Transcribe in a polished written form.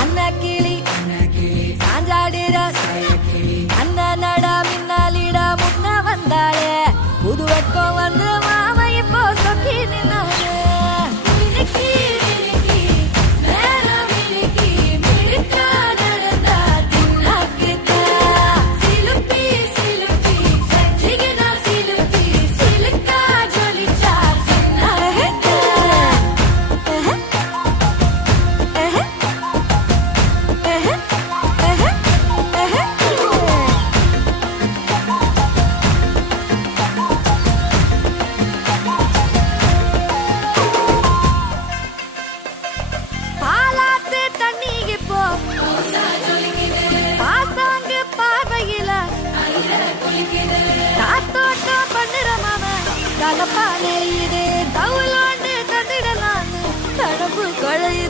அண்ணா கிளி சாஞ்சாடுற அண்ணனடா மின்னாலிடா முன்ன வந்தாளே புது வெக்கம் வந்து மாமா இப்போ சொக்கி நின்னாளே காத்தோட்டம் பண்ணுற மாமன் கலப்பா நெளியுது தவுலாண்டு தந்திடலான்னு கடம்பு குழையுது